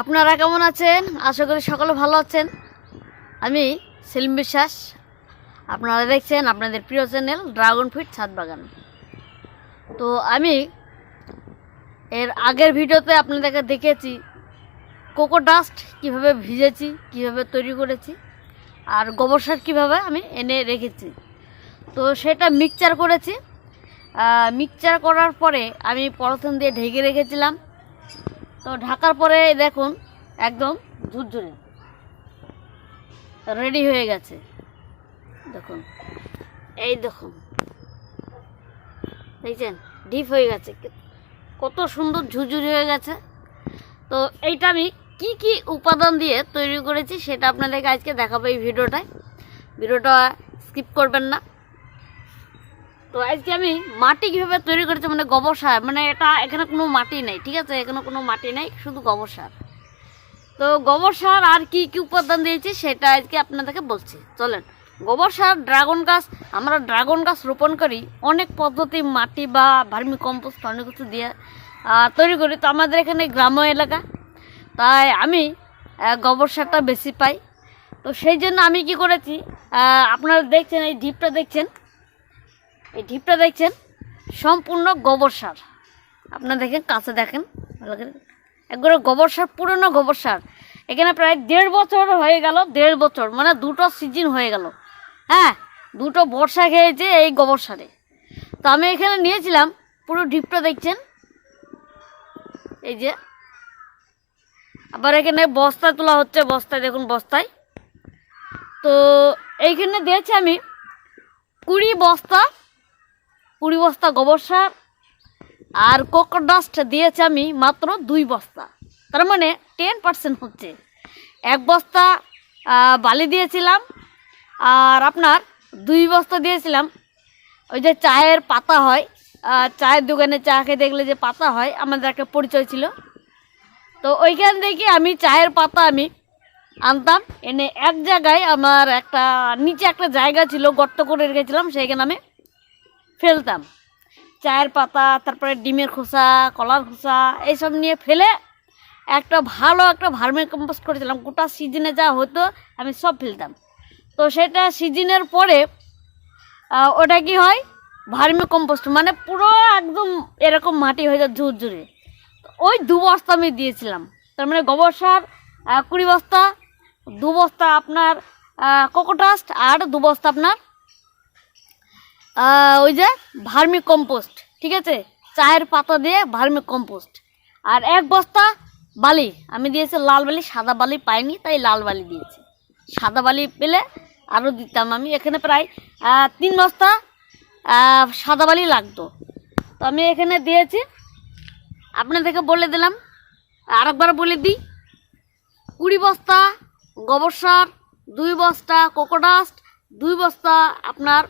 আপনারা কেমন আছেন? আশা করি সকলে ভালো আছেন। আমি সেলিম বিশ্বাস। আপনারা দেখছেন আপনাদের প্রিয় চ্যানেল ড্রাগন ফিট ছাদ বাগান। তো আমি এর আগের ভিডিওতে আপনাদেরকে দেখেছি কোকো ডাস্ট কীভাবে ভিজেছি, কীভাবে তৈরি করেছি, আর গোবর সার কীভাবে আমি এনে রেখেছি। তো সেটা মিক্সচার করেছি। মিক্সচার করার পরে আমি পলিথিন দিয়ে ঢেকে রেখেছিলাম। তো ঢাকার পরে দেখুন, একদম ঝুরঝুরে। রেডি হয়ে গেছে। দেখুন, এই দেখুন। দেখছেন? ডিপ হয়ে গেছে। কত সুন্দর ঝুরঝুরি হয়ে গেছে। তো এইটা আমি কি কি উপাদান দিয়ে তৈরি করেছি সেটা আপনাদেরকে আজকে দেখাবো এই ভিডিওটায়। ভিডিওটা স্কিপ করবেন না। তো আজকে আমি মাটি কীভাবে তৈরি করেছি মানে গোবর সার মানে এটা এখানে কোনো মাটি নেই, ঠিক আছে? এখানে কোনো মাটি নেই, শুধু গোবর সার। তো গোবর সার আর কি কি উপাদান দিয়েছি সেটা আজকে আপনাদেরকে বলছি। চলেন, গোবর সার, ড্রাগন গাছ, আমরা ড্রাগন গাছ রোপণ করি, অনেক পদ্ধতি, মাটি বা ভার্মি কম্পোস্ট অনেক কিছু দিয়ে তৈরি করি। তো আমাদের এখানে গ্রাম্য এলাকা, তাই আমি গোবর সারটা বেশি পাই। তো সেই জন্য আমি কি করেছি আপনারা দেখছেন, এই ডিপটা দেখছেন এই ঢিপটা দেখছেন? সম্পূর্ণ গোবর সার। আপনারা দেখেন, কাছে দেখেন, ভালো করে। একবারে গোবর সার, পুরনো গোবর সার। এখানে প্রায় দেড় বছর হয়ে গেল, দেড় বছর। মানে দুটো সিজন হয়ে গেল। হ্যাঁ দুটো বর্ষা খেয়েছে এই গোবর সারে। তো আমি এখানে নিয়েছিলাম, পুরো ঢিপটা দেখছেন? এই যে। আবার এখানে বস্তায় তোলা হচ্ছে, বস্তায় দেখুন, বস্তায়। তো এইখানে দিয়েছি আমি কুড়ি বস্তা কুড়ি বস্তা গোবর সার আর কোকো ডাস্ট দিয়েছি আমি মাত্র দুই বস্তা। তার মানে টেন পার্সেন্ট হচ্ছে। এক বস্তা বালি দিয়েছিলাম আর আপনার দুই বস্তা দিয়েছিলাম। ওই যে চায়ের পাতা হয় চায়ের দোকানে চা খেয়ে দেখলে যে পাতা হয়, আমাদের একটা পরিচয় ছিল। তো ওইখান থেকে আমি চায়ের পাতা আমি আনতাম। এনে এক জায়গায় আমার একটা, নিচে একটা জায়গা ছিল, গর্ত করে রেখেছিলাম, সেইখানে আমি ফেলতাম চায়ের পাতা, তারপরে ডিমের খোসা, কলার খোসা, এইসব নিয়ে ফেলে একটা ভালো একটা ভার্মি কম্পোস্ট করেছিলাম। গোটা সিজনে যা হতো আমি সব ফেলতাম তো সেটা সিজনের পরে ওটা কি হয়? ভার্মি কম্পোস্ট মানে পুরো একদম এরকম মাটি হয়ে যায় ঝুরঝুরে। তো ওই দু বস্তা আমি দিয়েছিলাম। তার মানে গোবর সার কুড়ি বস্তা, দু বস্তা আপনার কোকোটাস্ট আর দু বস্তা আপনার ওই যে ভার্মি কম্পোস্ট ঠিক আছে? চায়ের পাতা দিয়ে ভার্মি কম্পোস্ট আর এক বস্তা বালি, আমি দিয়েছি লাল বালি, সাদা বালি পাইনি, তাই লাল বালি দিয়েছি। সাদা বালি পেলে আরও দিতাম আমি। এখানে প্রায় তিন বস্তা সাদা বালি লাগতো। তো আমি এখানে দিয়েছি, আপনাদেরকে বলে দিলাম, আরেকবার বলে দিই। কুড়ি বস্তা গোবর সার, দুই বস্তা কোকোডাস্ট, দুই বস্তা আপনার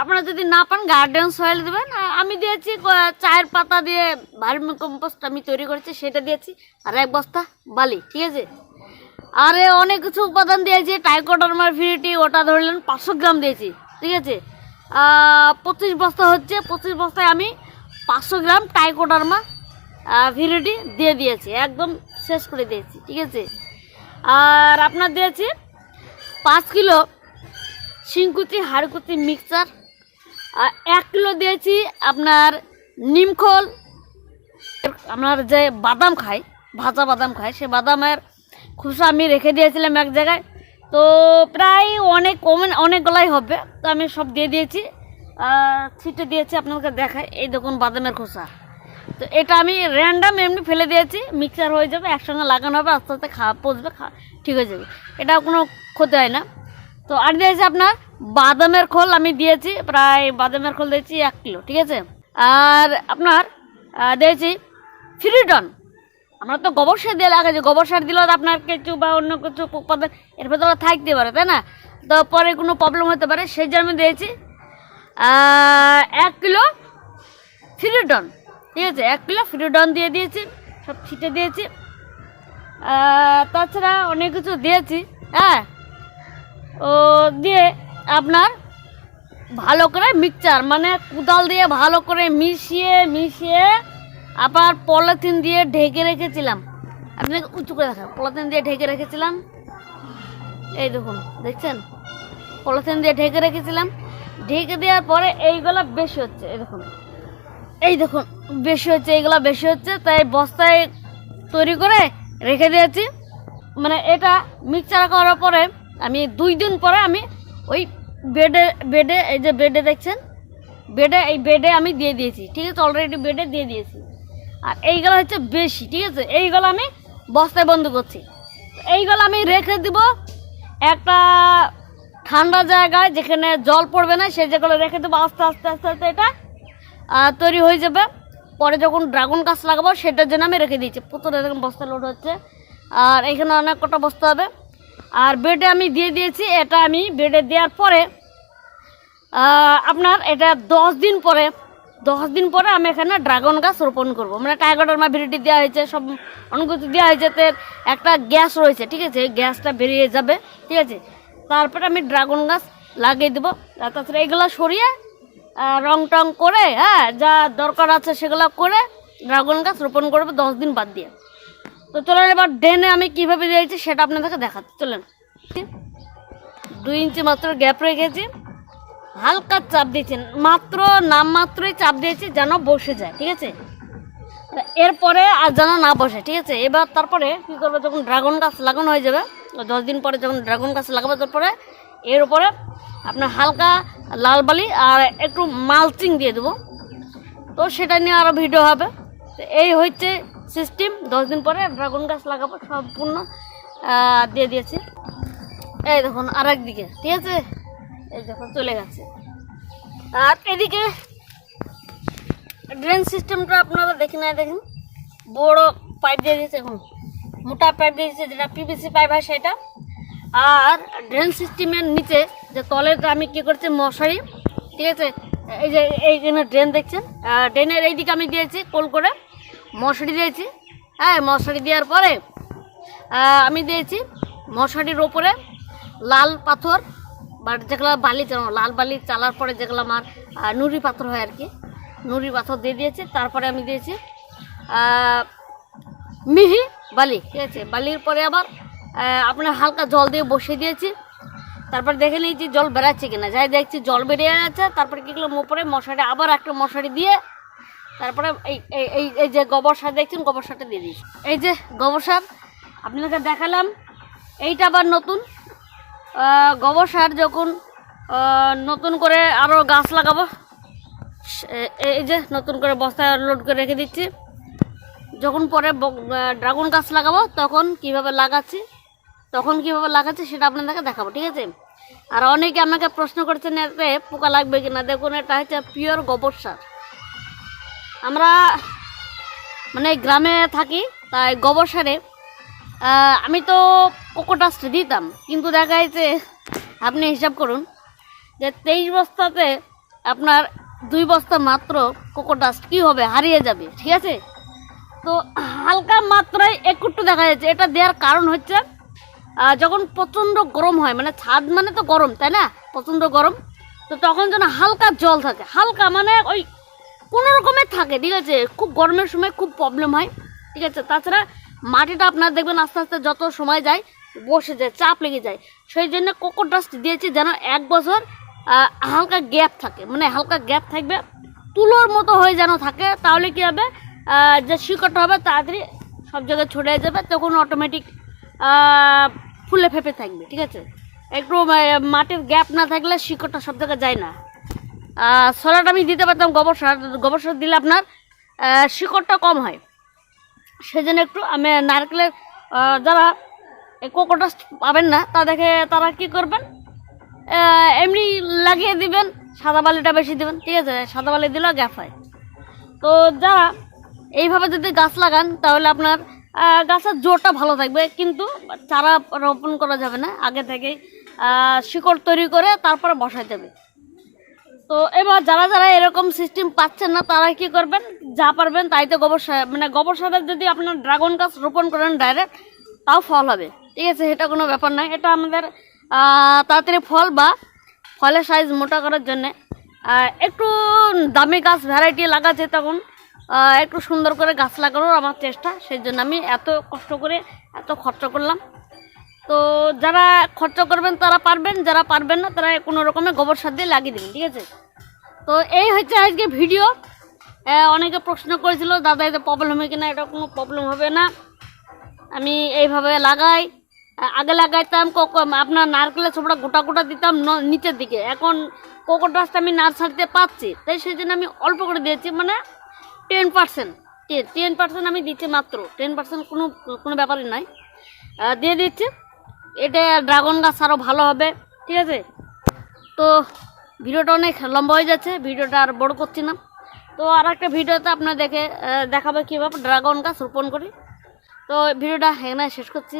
আপনারা যদি না পান গার্ডেন সয়েল দেবেন। আমি দিয়েছি চায়ের পাতা দিয়ে ভার্মি কম্পোস্ট আমি তৈরি করেছি, সেটা দিয়েছি। আর এক বস্তা বালি, ঠিক আছে? আরে, অনেক কিছু উপাদান দিয়েছি টাইকোডার্মার ফিরিটি ওটা ধরলেন পাঁচশো গ্রাম দিয়েছি, ঠিক আছে? পঁচিশ বস্তা হচ্ছে, পঁচিশ বস্তায় আমি পাঁচশো গ্রাম টাইকোডার্মা ভিরিটি দিয়ে দিয়েছি, একদম শেষ করে দিয়েছি, ঠিক আছে? আর আপনার দিয়েছি পাঁচ কিলো শিংকুচি, হাড়কুচি মিক্সচার, আর এক কিলো দিয়েছি আপনার নিমখোল আপনার যে বাদাম খায় ভাজা বাদাম খায় সে বাদামের খুসা আমি রেখে দিয়েছিলাম এক জায়গায়। তো প্রায় অনেক কমে অনেকগুলাই হবে, তো আমি সব দিয়ে দিয়েছি। ছিটে দিয়েছি আপনাকে দেখায় এই দেখুন বাদামের খোসা। তো এটা আমি র্যান্ডাম এমনি ফেলে দিয়েছি মিক্সার হয়ে যাবে, একসঙ্গে লাগানো হবে, আস্তে আস্তে খাওয়া, পচবে খা ঠিক হয়ে যাবে। এটা কোনো ক্ষতি হয় না। তো আর দিয়েছি আপনার বাদামের খোল আমি দিয়েছি, প্রায় বাদামের খোল দিয়েছি এক কিলো, ঠিক আছে? আর আপনার দিয়েছি ফ্রিডন। আমরা তো গোবর সার দিয়ে লাগাচ্ছি গোবর সার দিলেও আপনার কিছু বা অন্য কিছু উপাদান এর ভেতরে থাকতে পারে, তাই না? তো পরে কোনো প্রবলেম হতে পারে, সেই জন্য আমি দিয়েছি এক কিলো ফ্রিডন, ঠিক আছে? এক কিলো ফ্রিডন দিয়ে দিয়েছি, সব ছিটে দিয়েছি। তাছাড়া অনেক কিছু দিয়েছি হ্যাঁ? দিয়ে আপনার ভালো করে মিক্সচার মানে কোদাল দিয়ে ভালো করে মিশিয়ে মিশিয়ে আবার পলিথিন দিয়ে ঢেকে রেখেছিলাম। আপনাকে উঁচু করে দেখান, পলিথিন দিয়ে ঢেকে রেখেছিলাম। এই দেখুন, দেখছেন? পলিথিন দিয়ে ঢেকে রেখেছিলাম। ঢেকে দেওয়ার পরে এইগুলা বেশি হচ্ছে, এই দেখুন। এই দেখুন, বেশি হচ্ছে, এইগুলা বেশি হচ্ছে, তাই বস্তায় তৈরি করে রেখে দিয়েছি। মানে এটা মিক্সচার করার পরে আমি দুই দিন পরে আমি ওই বেডে বেডে, এই যে বেডে দেখছেন? বেডে, এই বেডে আমি দিয়ে দিয়েছি, ঠিক আছে? অলরেডি বেডে দিয়ে দিয়েছি। আর এইগুলো হচ্ছে বেশি, ঠিক আছে? এইগুলো আমি বস্তায় বন্ধ করছি। এইগুলো আমি রেখে দিব একটা ঠান্ডা জায়গায় যেখানে জল পড়বে না, সেই জায়গাগুলো রেখে দেবো। আস্তে আস্তে আস্তে আস্তে এটা তৈরি হয়ে যাবে। পরে যখন ড্রাগন গাছ লাগাবো, সেটার জন্য আমি রেখে দিয়েছি। প্রচুর এরকম বস্তা লোড হচ্ছে। আর এখানে অনেক কটা বস্তা হবে। আর বেডে আমি দিয়ে দিয়েছি, এটা আমি বেডে দেওয়ার পরে আপনার এটা দশ দিন পরে, দশ দিন পরে আমি এখানে ড্রাগন গাছ রোপণ করব। মানে টাইগারডারমা ভেরিটি দেওয়া হয়েছে, সব অনেক কিছু দেওয়া হয়েছে একটা গ্যাস রয়েছে, ঠিক আছে? এই গ্যাসটা বেরিয়ে যাবে, ঠিক আছে? তারপরে আমি ড্রাগন গাছ লাগিয়ে দেবো। তাছাড়া এগুলো সরিয়ে রং টং করে হ্যাঁ যা দরকার আছে সেগুলো করে ড্রাগন গাছ রোপণ করব দশ দিন বাদ দিয়ে। তো চলেন এবার ডেনে আমি কীভাবে দিয়েছি সেটা আপনাদেরকে দেখাচ্ছি। চলেন। দুই ইঞ্চি মাত্র গ্যাপ রয়ে রেখেছি। হালকা চাপ দিয়েছি। মাত্র নাম মাত্রই চাপ দিয়েছি যেন বসে যায়, ঠিক আছে? এরপরে আর যেন না বসে, ঠিক আছে? এবার তারপরে কী করব, যখন ড্রাগন গাছ লাগানো হয়ে যাবে দশ দিন পরে যখন ড্রাগন গাছ লাগাবো, তারপরে এর উপরে আপনার হালকা লাল বালি আর একটু মালচিং দিয়ে দেবো। তো সেটা নিয়ে আরও ভিডিও হবে। এই হচ্ছে সিস্টেম, দশ দিন পরে ড্রাগন গাছ লাগাবো, সম্পূর্ণ দিয়ে দিয়েছি। এই দেখুন আর একদিকে ঠিক আছে? এই দেখুন, চলে গেছে। আর এদিকে ড্রেন সিস্টেমটা আপনারা দেখি নেয় দেখুন। বড় পাইপ দিয়ে দিয়েছে এখন মোটা পাইপ দিয়ে দিয়েছে, যেটা পিভিসি পাইপ হয় সেটা। আর ড্রেন সিস্টেমের নিচে যে তলের আমি কি করছি, মশারি, ঠিক আছে? এই যে এইখানে ড্রেন দেখছেন? ড্রেনের এই দিকে আমি দিয়েছি, কোল করে। মশারি দিয়েছি। হ্যাঁ মশারি দেওয়ার পরে আমি দিয়েছি মশারির ওপরে লাল পাথর বা যেগুলো বালি চালানো লাল বালি চালার পরে যেগুলো আমার নুড়ি পাথর হয় আর কি, নুড়ি পাথর দিয়ে দিয়েছি। তারপরে আমি দিয়েছি মিহি বালি, ঠিক আছে? বালির পরে আবার আপনার হালকা জল দিয়ে বসিয়ে দিয়েছি। তারপর দেখে নিয়েছি জল বেড়াচ্ছে কিনা। যাই দেখছি জল বেরিয়ে যাচ্ছে তারপরে কী করলাম ওপরে মশারি, আবার একটা মশারি দিয়ে তারপরে এই, এই- এই যে গোবর সার দেখছেন? গোবর সারটা দিয়ে দিয়েছি এই যে গোবর সার আপনাকে দেখালাম। এইটা আবার নতুন। গোবর সার যখন নতুন করে আরও গাছ লাগাবো এই যে নতুন করে বস্তায় লোড করে রেখে দিচ্ছি। যখন পরে ড্রাগন গাছ লাগাবো, তখন কীভাবে লাগাচ্ছি, তখন কীভাবে লাগাচ্ছি সেটা আপনাদেরকে দেখাবো, ঠিক আছে? আর অনেকে আমাকে প্রশ্ন করছেন, এতে পোকা লাগবে কিনা? দেখুন, এটা হচ্ছে পিওর গোবর সার। আমরা মানে গ্রামে থাকি, তাই গোবর সারে। আমি তো কোকোটাস্ট দিতাম, কিন্তু দেখা যাচ্ছে, আপনি হিসাব করুন, যে তেইশ বস্তাতে আপনার দুই বস্তা মাত্র কোকোটাস্ট কী হবে, হারিয়ে যাবে, ঠিক আছে? তো হালকা মাত্রায় একটু দেখা যাচ্ছে, এটা দেওয়ার কারণ হচ্ছে যখন প্রচণ্ড গরম হয় মানে ছাদ মানে তো গরম, তাই না? প্রচণ্ড গরম, তো তখন যেন হালকা জল থাকে, হালকা মানে ওই কোনো রকমের থাকে, ঠিক আছে? খুব গরমের সময় খুব প্রবলেম হয়, ঠিক আছে? তাছাড়া মাটিটা আপনার দেখবেন আস্তে আস্তে যত সময় যায়, বসে যায়, চাপ লেগে যায়। সেই জন্য কোকো ডাস্ট দিয়েছি যেন এক বছর হালকা গ্যাপ থাকে। মানে হালকা গ্যাপ থাকবে, তুলোর মতো হয়ে যেন থাকে। তাহলে কী হবে? যে শিকড়টা হবে তাড়াতাড়ি সব জায়গায় ছড়িয়ে যাবে, তখন অটোমেটিক ফুলে ফেপে থাকবে, ঠিক আছে? একটু মাটির গ্যাপ না থাকলে শিকড়টা সব জায়গায় যায় না। সলাট আমি দিতে পারতাম, গোবর সার গোবর সার দিলে আপনার শিকড়টা কম হয়। সেজন্য একটু আমি নারকেলের যারা কোকোটাস পাবেন না, তাদেরকে তারা কি করবেন? এমনি লাগিয়ে দিবেন, সাদা বালিটা বেশি দিবেন, ঠিক আছে? সাদা বালি দিলেও গ্যাপ হয়। তো যারা এইভাবে যদি গাছ লাগান, তাহলে আপনার গাছের জোরটা ভালো থাকবে, কিন্তু চারা রোপণ করা যাবে না। আগে থেকেই শিকড় তৈরি করে তারপরে বসাইতে হবে। তো এবার যারা যারা এরকম সিস্টেম পাচ্ছেন না, তারা কি করবেন? যা পারবেন তাই তো গোবর সার মানে গোবর সারের যদি আপনার ড্রাগন গাছ রোপণ করেন ডাইরেক্ট তাও ফল হবে। ঠিক আছে, এটা কোনো ব্যাপার নয়। এটা আমাদের তাড়াতাড়ি ফল বা ফলের সাইজ মোটা করার জন্যে। একটু দামি গাছ ভ্যারাইটি লাগাচ্ছে তখন একটু সুন্দর করে গাছ লাগানোর আমার চেষ্টা। সেই জন্য আমি এত কষ্ট করে, এত খরচা করলাম। তো যারা খরচা করবেন, তারা পারবেন। যারা পারবেন না, তারা কোনো রকমের গোবর সার দিয়ে লাগিয়ে দেবেন, ঠিক আছে? তো এই হচ্ছে আজকে ভিডিও। অনেকে প্রশ্ন করেছিল, দাদা, এতে প্রবলেম হবে কিনা? এটা কোনো প্রবলেম হবে না। আমি এইভাবে লাগাই। আগে লাগাইতাম, কোকো, আপনার নারকেলের ছোপড়া গোটা গোটা দিতাম নিচের দিকে। এখন কোকো গাছটা আমি নার্সারিতে পাচ্ছি। তাই সেই জন্য আমি অল্প করে দিয়েছি মানে টেন পার্সেন্ট টেন পার্সেন্ট আমি দিচ্ছি মাত্র। টেন পার্সেন্ট কোনো কোনো ব্যাপারই নাই। দিয়ে দিচ্ছি। এটা ড্রাগন গাছ আরও ভালো হবে, ঠিক আছে? তো ভিডিওটা অনেক লম্বা হয়ে যাচ্ছে, ভিডিওটা আর বড় করছি না। তো আর একটা ভিডিওতে আপনার দেখে দেখাবে কীভাবে ড্রাগন গাছ রোপণ করি। তো ভিডিওটা এখানে শেষ করছি।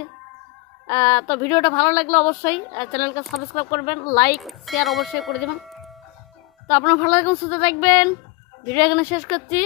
তো ভিডিওটা ভালো লাগলে অবশ্যই চ্যানেলকে সাবস্ক্রাইব করবেন, লাইক শেয়ার অবশ্যই করে দেবেন। তো আপনারা ভালো থাকবেন, সুস্থ থাকবেন। ভিডিও এখানে শেষ করছি।